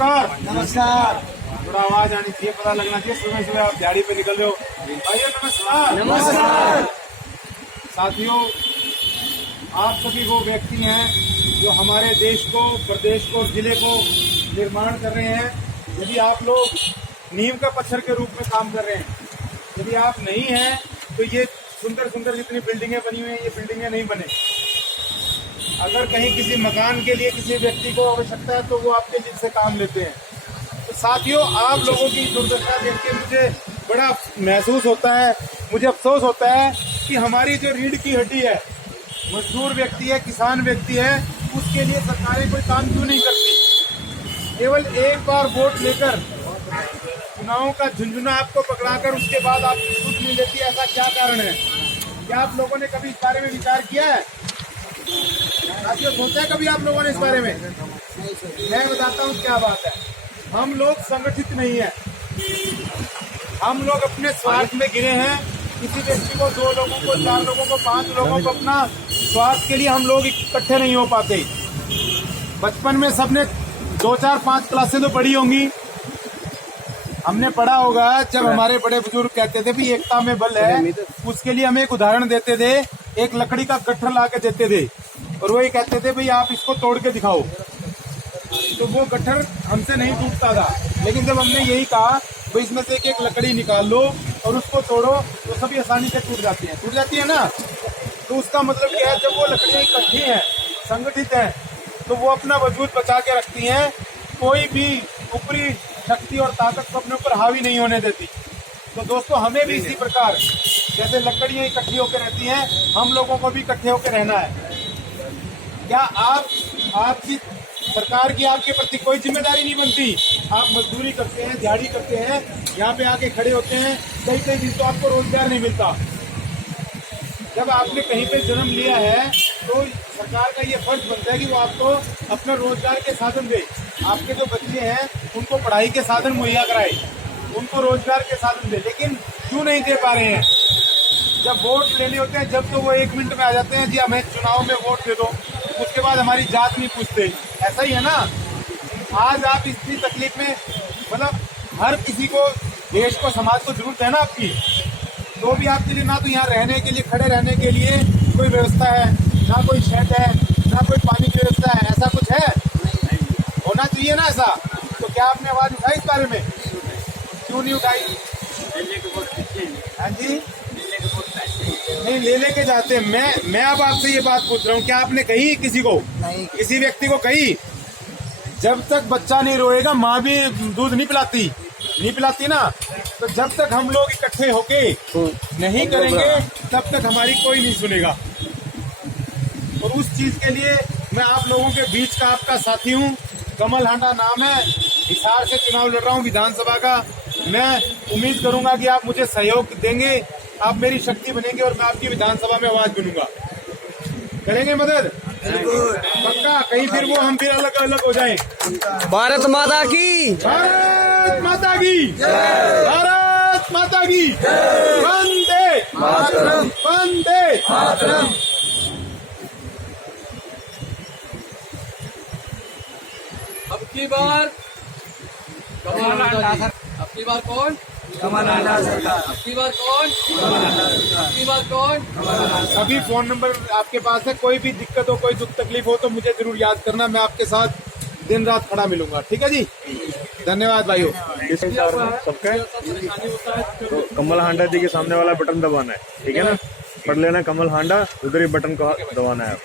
नमस्कार। नमस्कार। थोड़ा आवाज आनी चाहिए, पता लगना चाहिए सुबह सुबह आप दिहाड़ी पे निकल रहे हो। भाइयों नमस्कार। नमस्कार। साथियों, आप सभी वो व्यक्ति हैं जो हमारे देश को, प्रदेश को, जिले को निर्माण कर रहे हैं। यदि आप लोग नींव का पत्थर के रूप में काम कर रहे हैं, यदि आप नहीं हैं तो ये सुंदर सुंदर जितनी बिल्डिंगें बनी हुई हैं, ये बिल्डिंगें नहीं बने। अगर कहीं किसी मकान के लिए किसी व्यक्ति को आवश्यकता है तो वो आपके जिनसे काम लेते हैं। तो साथियों, आप लोगों की दुर्दशा देख के मुझे बड़ा महसूस होता है, मुझे अफसोस होता है कि हमारी जो रीढ़ की हड्डी है, मजदूर व्यक्ति है, किसान व्यक्ति है, उसके लिए सरकारें कोई काम क्यों नहीं करती। केवल एक बार वोट लेकर चुनावों का झुंझुना आपको पकड़ाकर उसके बाद आपकी सुध नहीं लेती, ऐसा क्या कारण है? क्या आप लोगों ने कभी इस बारे में विचार किया है? साथियों, सोचा है कभी आप लोगों ने इस बारे में? मैं बताता हूँ क्या बात है। हम लोग संगठित नहीं है, हम लोग अपने स्वार्थ में गिरे हैं। किसी व्यक्ति को, 2 लोगों को, 4 लोगों को, 5 लोगों को अपना स्वार्थ के लिए हम लोग इकट्ठे नहीं हो पाते। बचपन में सबने 2, 4, 5 क्लासें तो पढ़ी होंगी। हमने पढ़ा होगा जब हमारे बड़े बुजुर्ग कहते थे भी एकता में बल है, उसके लिए हमें एक उदाहरण देते थे। एक लकड़ी का गट्ठर ला के देते थे और वो ये कहते थे भाई आप इसको तोड़ के दिखाओ। तो वो गट्ठर हमसे नहीं टूटता था, लेकिन जब हमने यही कहा भाई इसमें से एक लकड़ी निकाल लो और उसको तोड़ो तो सभी आसानी से टूट जाती है ना। तो उसका मतलब क्या है, जब वो लकड़ियां इकट्ठी हैं, संगठित हैं, तो वो अपना वजूद बचा के रखती हैं। कोई भी ऊपरी शक्ति और ताकत को अपने ऊपर हावी नहीं होने देती। तो दोस्तों, हमें भी इसी प्रकार जैसे लकड़ियां इकट्ठी होकर रहती हैं, हम लोगों को भी इकट्ठे होकर रहना है। क्या आपकी सरकार की आपके प्रति कोई जिम्मेदारी नहीं बनती? आप मजदूरी करते हैं, दिहाड़ी करते हैं, यहाँ पे आके खड़े होते हैं, कई दिन तो आपको रोजगार नहीं मिलता। जब आपने कहीं पे जन्म लिया है तो सरकार का ये फर्ज बनता है कि वो आपको अपना रोजगार के साधन दे। आपके जो बच्चे हैं उनको पढ़ाई के साधन मुहैया कराए, उनको रोजगार के साधन दे, लेकिन क्यों नहीं दे पा रहे हैं? जब वोट लेने होते हैं जब तो वो 1 मिनट में आ जाते हैं, जी हमें चुनाव में वोट दे दो, उसके बाद हमारी जात नहीं पूछते। ऐसा ही है ना। आज आप इतनी तकलीफ में, मतलब हर किसी को, देश को, समाज को जरूरत है ना आपकी, तो भी आपके लिए ना तो यहाँ रहने के लिए, खड़े रहने के लिए कोई व्यवस्था है, ना कोई शेड है, ना कोई पानी की व्यवस्था है। ऐसा कुछ है? होना चाहिए ना ऐसा। तो क्या आपने आवाज उठाई इस बारे में? क्यों नहीं उठाई? हाँ जी, नहीं ले लेके जाते। मैं अब आपसे ये बात पूछ रहा हूँ, क्या आपने कही किसी को? नहीं। किसी व्यक्ति को कही? जब तक बच्चा नहीं रोएगा माँ भी दूध नहीं पिलाती ना। तो जब तक हम लोग इकट्ठे होके नहीं करेंगे तब तक हमारी कोई नहीं सुनेगा। और उस चीज के लिए मैं आप लोगों के बीच का आपका साथी हूँ। कमल हांडा नाम है, हिसार से चुनाव लड़ रहा हूँ विधानसभा का। मैं उम्मीद करूंगा कि आप मुझे सहयोग देंगे, आप मेरी शक्ति बनेंगे और मैं आपकी विधानसभा में आवाज बनूंगा। करेंगे मदद? पक्का? कहीं फिर वो हम फिर अलग अलग हो जाएं। भारत माता की, भारत माता की, भारत माता की, वंदे मातरम, वंदे मातरम। अब की बार कमल हांडा। अब की बार कौन? कमल हांडा सरकार। अब की बार कौन? अब की बार कौन? सभी फोन नंबर आपके पास है, कोई भी दिक्कत हो, कोई दुख तकलीफ हो तो मुझे जरूर याद करना। मैं आपके साथ दिन रात खड़ा मिलूंगा। ठीक है जी, धन्यवाद भाइयों। सबका तो कमल हांडा जी के सामने वाला बटन दबाना है, ठीक है ना? पढ़ लेना कमल हांडा, उधर ही बटन को दबाना है।